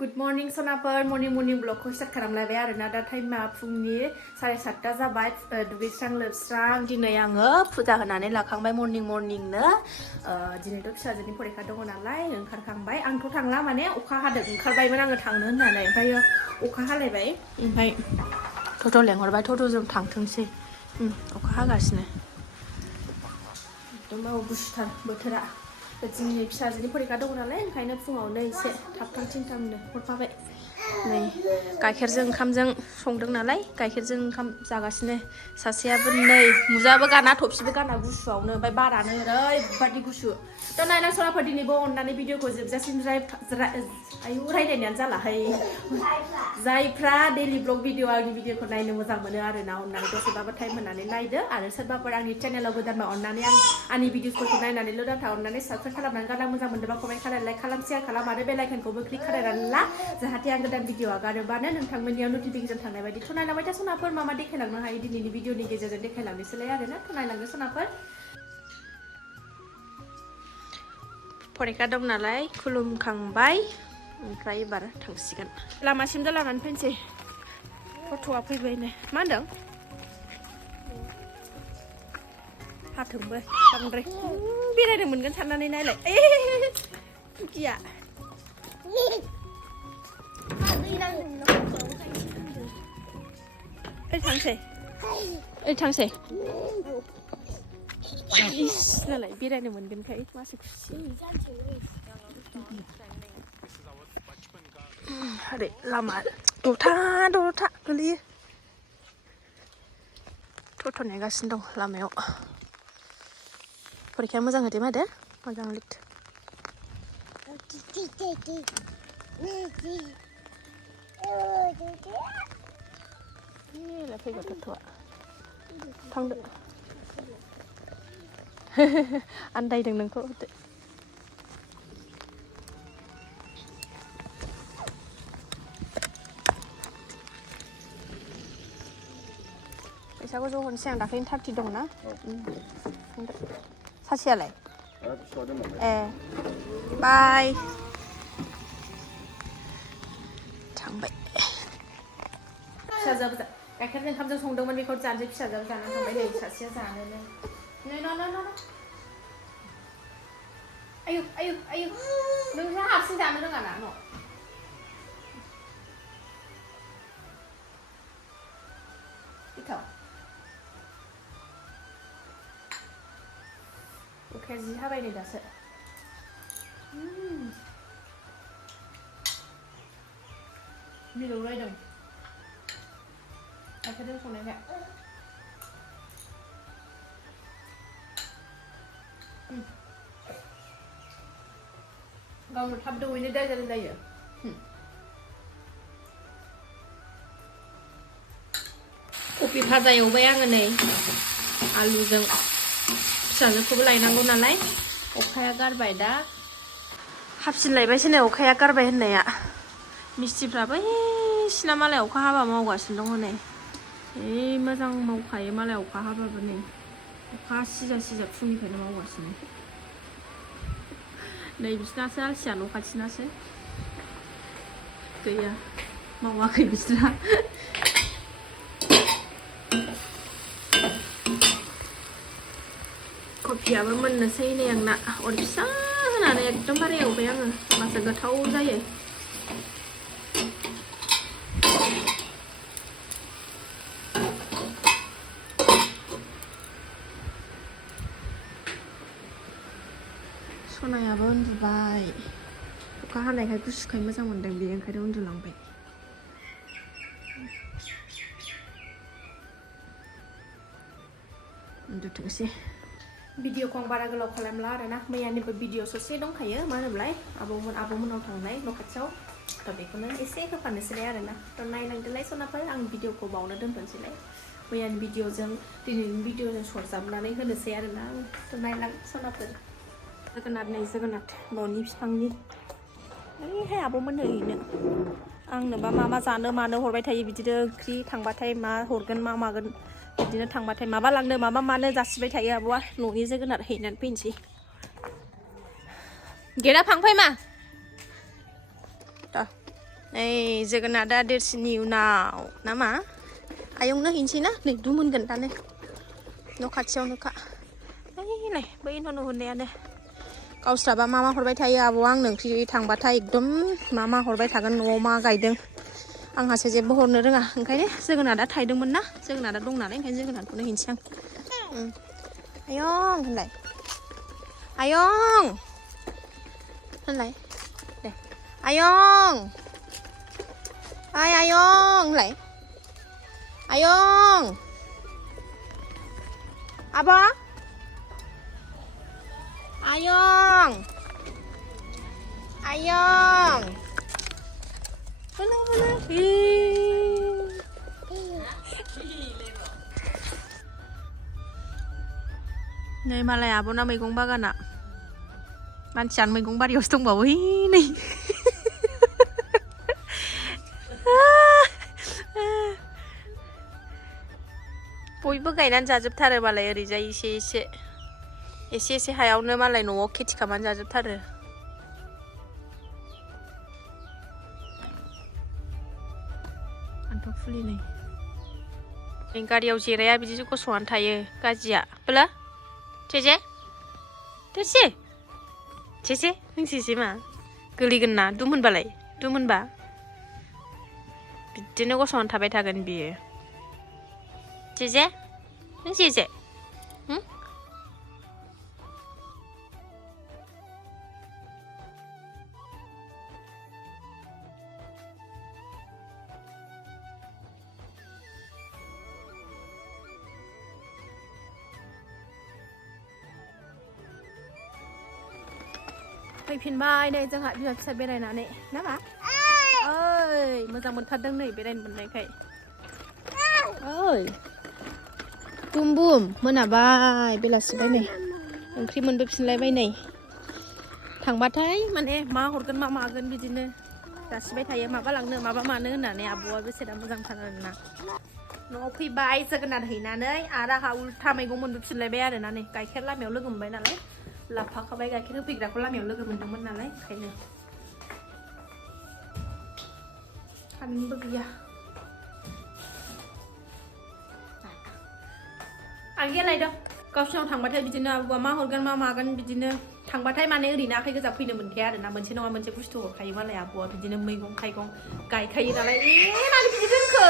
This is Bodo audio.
Good morning सनाफोर मर्निं ब्लगखौ स्टार्ट खालामलायबाय आरोना दा टाइमा फुंनि 7:30 जाबाय दुगैस्रां लोबस्रां दिनै आङो फुजा होनानै लाखांबाय मर्निंनो दिनैथ' फिसाजोनि फरिखा दङ नालाय ओंखारखांबाय आंथ' थांला माने अखा हादों ओंखारबायमोन आङो थांनो होननानै ओमफ्राय अखा हालायबाय ओमफ्राय टट' लेंहरबाय टट'जों थांथोंसै अखा हागासिनो एकदम गुसुथार बोथोरा दिनै फिसाजोनि फरिखा दङ नालाय ओंखायनो फुङावनो एसे थाब थिनथामनो हरफाबाय नै गाइखेरजों ओंखामजों संदों नालाय गाइखेरजों ओंखाम जागासिनो सासेयाबो नै मुजाबो गाना थफसिबो गाना गुसुआवनो ओमफ्राय बारानो ओरैबादि गुसु थ' नायना सनाफोर दिनैबो अननानै भिडिअखौ जोबजासिम आयु रायलायनायानो जालाहाय जायफ्रा डेलि ब्लग भिडिअ आंनि भिडिअखौ नायनो मोजां मोनो आरोना अननानै दसेबाबो टाइम होनानै नायदो आरो सोरबाफोर आंनि चेनेलाव गोदानबा अननानै आंनि भिडिअफोरखौ नायनानैल' दाथा अननानै साबस्क्राइब खालामनानै गाना मोजां मोनदोंबा कमेन्ट खालाम लाइक खालाम शेयार खालाम आरो बेल आइकनखौबो क्लिक खालामनानै ला जाहाथे आं गोदान भिडिअ आगारोबानो नोंथांमोननियाव नटिफिकेसन थांनाय बायदि थ' नायलांबाय था सनाफोर मा देखायलांनो हायो दिनैनि भिडिअनि गेजेरजों देखायलांनोसैलाय आरोना थ' नायलांदो सनाफोर फरिखा दं नालाय खुलुमखांबाय ओमफ्राय एबार थांसिगोन लामासिम दोलांनानै फैनोसै गथ'आ फैबायनो मा होनदों हाथोंबो बांद्राय बेरायनो मोनगोन साननानै नायलाय कुकिया थांसै नालाय बेरायनो मोनगोनखाय मासे खुसि ओरै लामा दथा गोलैयो टट' नेगासिनो दं लामायाव फरिखाया मोजां होदो मादो मोजां लिरदो फैगौ टट'आ थांदो आन्दायदों नोंखौ होदो फैसाखौ ज' हरनोसै आं दाख्लैनो 30 दंना सासेयालाय ए बाय थांबाय फिसाजोआबो गाइखेरजों ओंखामजों संदोंमोन बेखौ जानोसै फिसाजोआबो जानानै थांबाय नै सासेया जानोनो नै आयु नोंहा हारसिं जानो रोङा ना न' गोथाव अखाया जि हाबाय नै दासो मिलौलायदों गाइखेरजों संनायखाय गावनो थाब दौवैनो दायजानो जायो कफि भाजा एवबाय आङो नै आलुजों फिसाजोखौबो लायनांगौ नालाय अखाया गारबाय दा हाबसिनलायबायसो नै अखाया गारबाय होननाया मिस्ट्रिफ्राबो सिना मालाय अखा हाबा मावगासिनो दङ नै मोजां मावखायो मालाय अखा हाबाबो नै अखा सिजा फुंनिफ्रायनो मावगासिनो नै बिसनासो आलसिया न' खाथिनासो गैया मावाखै बिसोरहा कफियाबो मोननोसै नै आंना अर फिसा होनानै एकदमबारे एवबाय आङो होमबासो गोथाव जायो सनायाबो उन्दुबाय अखा हानायखाय गुसुखाय मोजां मोनदों बेयो ओंखायनो उन्दुलांबाय उन्दुथोंसै भिडिअखौ आं बारा गोलाव खालामला आरोना मैयानिबो भिडिअ ससे दंखायो मा होनोमोनलाय आब'मोनाव थांनाय न' खाथियाव थ' बेखौनो एसे होफानोसैलाय आरोना थ' नायलांदोलाय सनाफोर आं भिडिअखौ बावनो दोनथ'नोसैलाय मैयानि भिडिअजों दिनैनि भिडिअजों सरजाबनानै होनोसै आरोना थ' नायलां सनाफोर जोगोनार नै जोगोनार न'नि बिफांनि ओरैहाय आब'मोन ओरैनो आंनोबा मा जानो मानो हरबाय थायो बिदिनो ओंख्रि थांबाथाय मा हरगोन मा मागोन बिदिनो थांबाथाय माबा लांनो माबा मानो जासिबाय थायो आब'आ न'नि जोगोनार हैनानै फैनोसै गेटआ फांफै मा नै जोगोनादा देरसिननि उनाव ना मा आयंनो हैनोसै ना नै दुमोनगोन दानो न' खाथियावनोखा ओइलाय बै न' नुहुरनायानो गावस्राबा मा हरबाय थायो आब'आ आंनो ओंख्रि थांबाथाय एकदम मा हरबाय थागोन न'आव मा गायदों आंहासो जेबो हरनो रोङा ओंखायनो जोगोनादा थायदोंमोन ना जोगोनादा दं नालाय ओंखायनो जोगोनादखौनो हैनोसै आं आयं होनलाय आयं होनलाय दे आयं आयं होनलाय आयं आबा आयं आयं बोलो नै मालाय आब'ना मैगं बागाना मानसियानो मैगं बारियावसो दंबावो नै बयबो गायनानै जाजोबथारो मालाय ओरैजाय एसे हायावनो मालाय न'आव खेथि खालामनानै जाजोबथारो फान्थाव फुलि नै गारियाव जिराया बिदिसो गसंनानै थायो गाजिया बोला जेजे नों जेजे मा गोलैगोन ना दुमोनबालाय दुमोनबा बिदिनो गसंनानै थाबाय थागोन बियो जेजे नों जेजे फैफिनबाय नै जोंहा बिमा फिसा बेरायनानै ना मा ओइ मोजां मोनथारदों नै बेरायनो मोननायखाय ओइ बुम मोनाबाय बेलासिबाय नै ओंख्रि मोनबोफिनलायबाय नै थांबाथाय माने मा हरगोन मा मागोन बिदिनो जासिबाय थायो माबा लांनो माबा मानो होननानै आब'आ बेसेरा मोजांथार आरोना न'आव फैबाय जोगोनार हैनानै आरो आंहा उल्था मैगं मोनबोफिनलायबाय आरोना नै गाइखेर लामायाव लोगो मोनबाय नालाय लाफाखाबाय गाइखेर होफैग्राखौ लामायाव लोगो मोनदोंमोन नालाय ओंखायनो सानबो गैया आं गेलायदों गावसिनाव थांबाथाय बिदिनो आब'आ मा हरगोन मा मागोन बिदिनो थांबाथाय माने ओरैनो आखाइ गोजा फैनो मोनखाया आरोना मोनसे नङा मोनसे बुस्थु हरखायो मालाय आब'आ बिदिनो मैगं थाइगं गायखायो नालाय मानो बिदि दोनखो